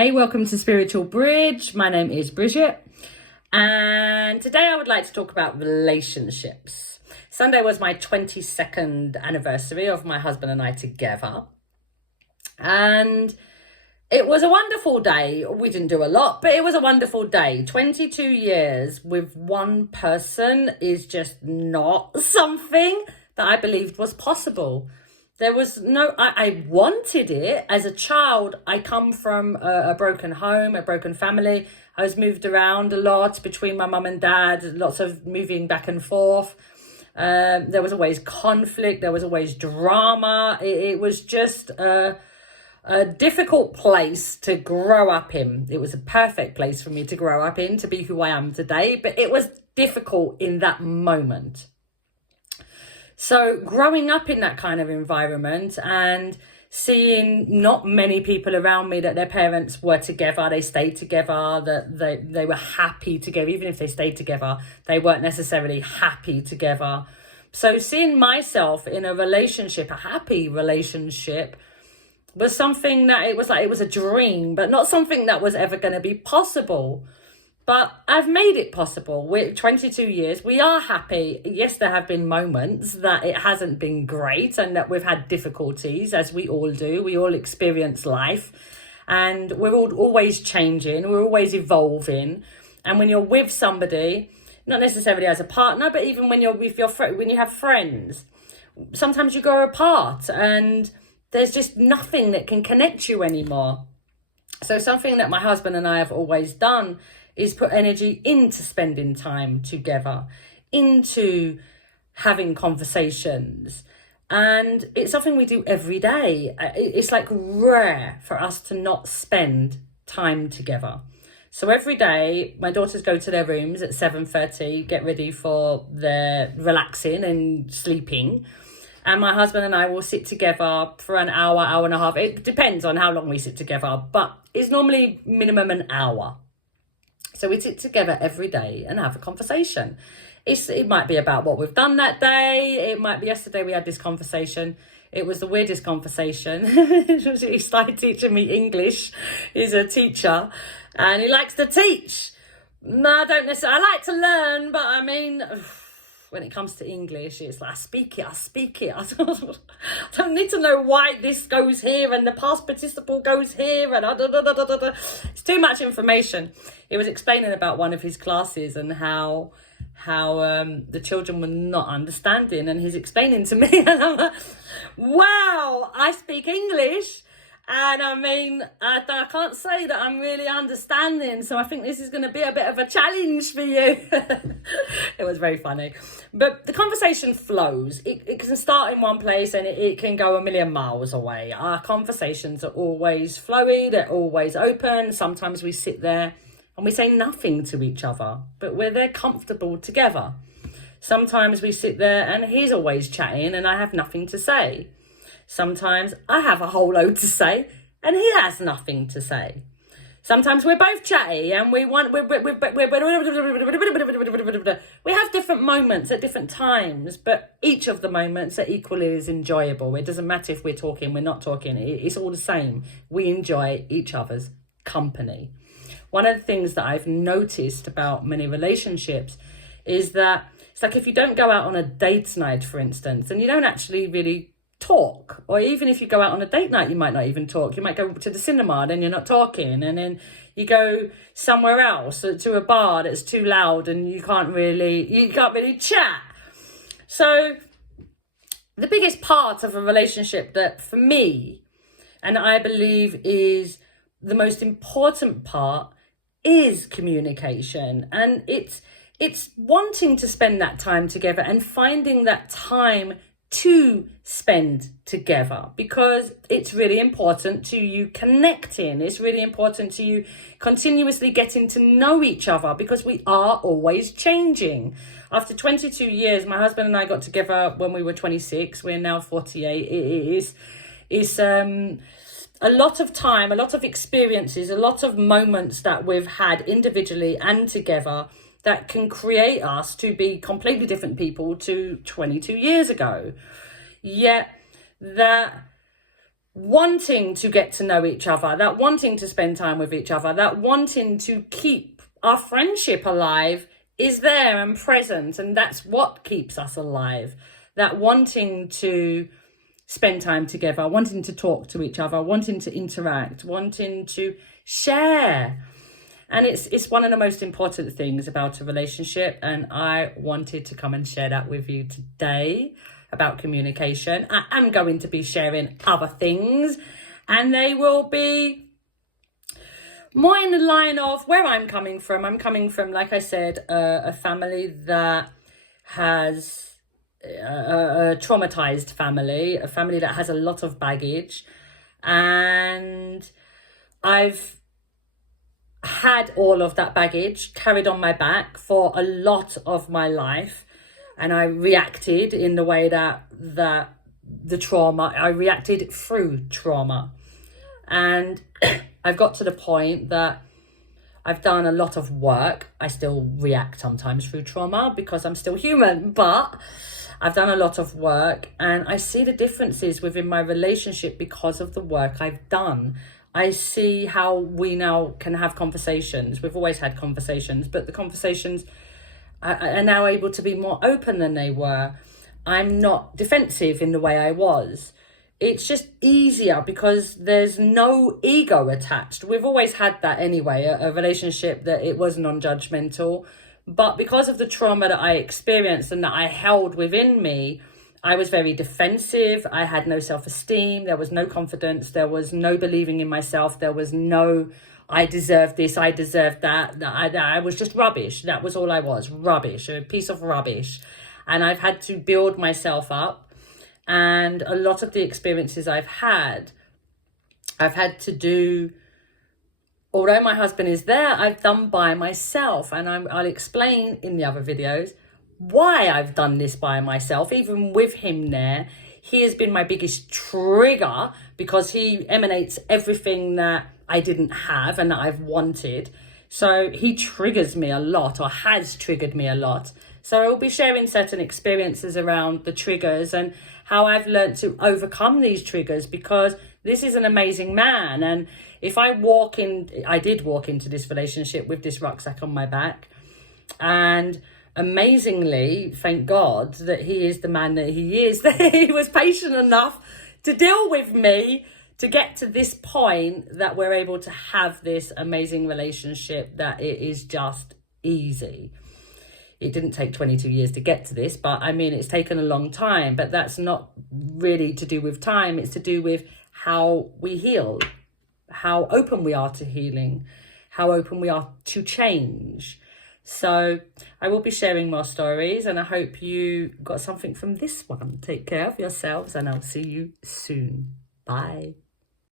Hey, welcome to Spiritual Bridge. My name is Bridget, and today I would like to talk about relationships. Sunday was my 22nd anniversary of my husband and I together, and it was a wonderful day. We didn't do a lot, but it was a wonderful day. 22 years with one person is just not something that I believed was possible. There was no, I wanted it as a child. I come from a broken home, a broken family. I was moved around a lot between my mum and dad, lots of moving back and forth. There was always conflict. There was always drama. It was just a difficult place to grow up in. It was a perfect place for me to grow up in, to be who I am today, but it was difficult in that moment. So growing up in that kind of environment and seeing not many people around me that their parents were together, they stayed together, that they were happy together. Even if they stayed together, they weren't necessarily happy together. So seeing myself in a relationship, a happy relationship, was something that it was a dream, but not something that was ever going to be possible. But I've made it possible. We're 22 years. We are happy. Yes, there have been moments that it hasn't been great and that we've had difficulties, as we all do. We all experience life and we're all always changing. We're always evolving. And when you're with somebody, not necessarily as a partner, but even when you're with when you have friends, sometimes you go apart and there's just nothing that can connect you anymore. So something that my husband and I have always done is put energy into spending time together, into having conversations. And it's something we do every day. It's like rare for us to not spend time together. So every day, my daughters go to their rooms at 7:30, get ready for their relaxing and sleeping. And my husband and I will sit together for an hour, hour and a half. It depends on how long we sit together, but it's normally minimum an hour. So we sit together every day and have a conversation. It might be about what we've done that day. It might be yesterday we had this conversation. It was the weirdest conversation. He started teaching me English. He's a teacher and he likes to teach. No, I don't necessarily. I like to learn, but I mean, when it comes to English, it's like, I speak it. I don't need to know why this goes here and the past participle goes here and it's too much information. He was explaining about one of his classes and how the children were not understanding, and he's explaining to me and I'm like, wow, I speak English. And I mean, I can't say that I'm really understanding. So I think this is going to be a bit of a challenge for you. It was very funny. But the conversation flows. It can start in one place and it can go a million miles away. Our conversations are always flowy. They're always open. Sometimes we sit there and we say nothing to each other, but we're there comfortable together. Sometimes we sit there and he's always chatting and I have nothing to say. Sometimes I have a whole load to say and he has nothing to say. Sometimes we're both chatty and we have different moments at different times, but each of the moments are equally as enjoyable. It doesn't matter if we're talking, we're not talking. It's all the same. We enjoy each other's company. One of the things that I've noticed about many relationships is that it's like if you don't go out on a date night, for instance, and you don't actually really talk, or even if you go out on a date night, you might not even talk. You might go to the cinema, then you're not talking, and then you go somewhere else to a bar that's too loud, and you can't really chat. So the biggest part of a relationship that for me, and I believe is the most important part, is communication, and it's wanting to spend that time together and finding that time to spend together, because it's really important to you connecting. It's really important to you continuously getting to know each other, because we are always changing. After 22 years, my husband and I got together when we were 26. We're now 48. It is a lot of time, a lot of experiences, a lot of moments that we've had individually and together that can create us to be completely different people to 22 years ago. Yet that wanting to get to know each other, that wanting to spend time with each other, that wanting to keep our friendship alive is there and present. And that's what keeps us alive. That wanting to spend time together, wanting to talk to each other, wanting to interact, wanting to share. And it's one of the most important things about a relationship. And I wanted to come and share that with you today about communication. I am going to be sharing other things, and they will be more in the line of where I'm coming from. I'm coming from, like I said, a family that has a traumatized family, a family that has a lot of baggage. And I've had all of that baggage carried on my back for a lot of my life. And I reacted in the way that the trauma, I reacted through trauma. And I've got to the point that I've done a lot of work. I still react sometimes through trauma because I'm still human, but I've done a lot of work, and I see the differences within my relationship because of the work I've done. I see how we now can have conversations. We've always had conversations, but the conversations are now able to be more open than they were. I'm not defensive in the way I was. It's just easier because there's no ego attached. We've always had that anyway, a relationship that it was non-judgmental. But because of the trauma that I experienced and that I held within me, I was very defensive. I had no self-esteem. There was no confidence. There was no believing in myself. There was no, I deserve this, I deserve that. I was just rubbish. That was all I was, rubbish, a piece of rubbish. And I've had to build myself up. And a lot of the experiences I've had to do, although my husband is there, I've done by myself. And I'll explain in the other videos why I've done this by myself. Even with him there, he has been my biggest trigger because he emanates everything that I didn't have and that I've wanted. So he triggers me a lot, or has triggered me a lot. So I'll be sharing certain experiences around the triggers and how I've learned to overcome these triggers, because this is an amazing man. And if I did walk into this relationship with this rucksack on my back, and amazingly, thank God that he is the man that he is, that he was patient enough to deal with me to get to this point that we're able to have this amazing relationship, that it is just easy. It didn't take 22 years to get to this, but I mean, it's taken a long time, but that's not really to do with time. It's to do with how we heal, how open we are to healing, how open we are to change. So I will be sharing more stories, and I hope you got something from this one. Take care of yourselves, and I'll see you soon. Bye.